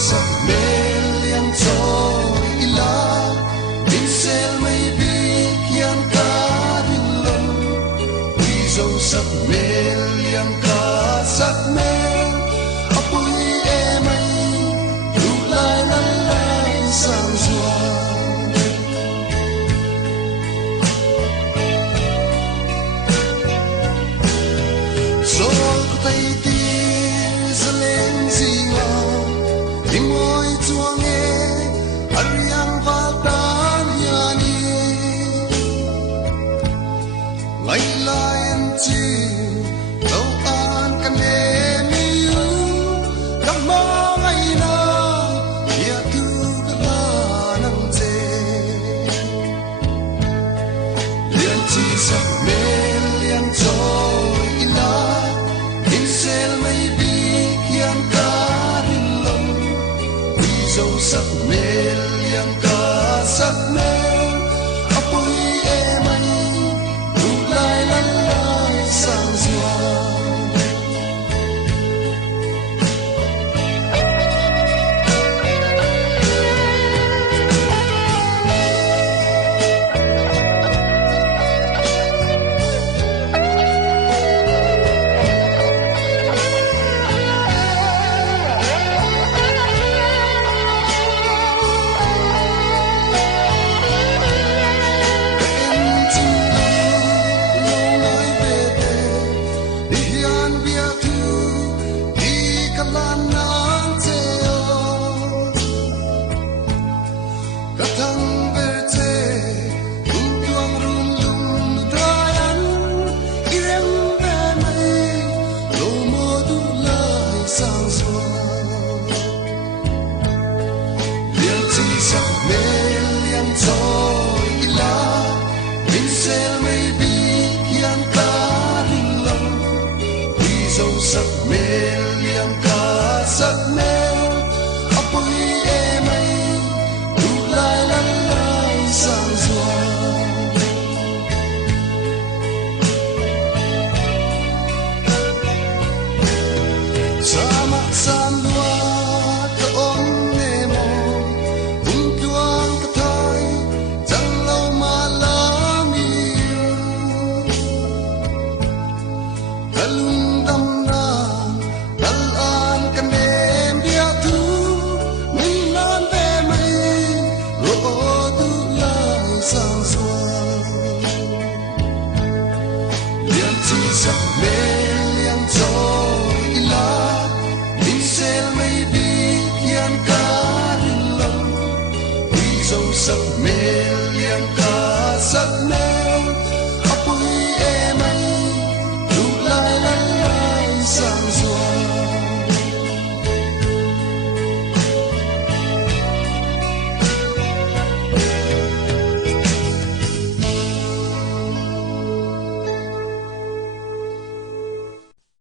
sắc mê liang cho ila bin sel mai bi kian ka rin lom wi zo sắc mê liang ka sắc mê apui e mai lu lai nan lai sang zua so tay ti zaleng zinga Imoy tuange ariang valdan yani Ngay layan chi tau an kane miu Kama ngay na ya tu kala nang te Lian chi sak me lian cho ina Insel may bi kian ka dâu sắc mê liang ca sắc mê apoi em anh lu lai lan lai sang zua sắc mê liang ca sắc mê apoi em anh lu lai lan lai sang zua sama san lua ta om ne mo ung tuang ka thai chẳng lâu mà làm yêu kalung dam sắc mê liang cho ila bin sel mai bi kian ka rin lom wi zo sắc mê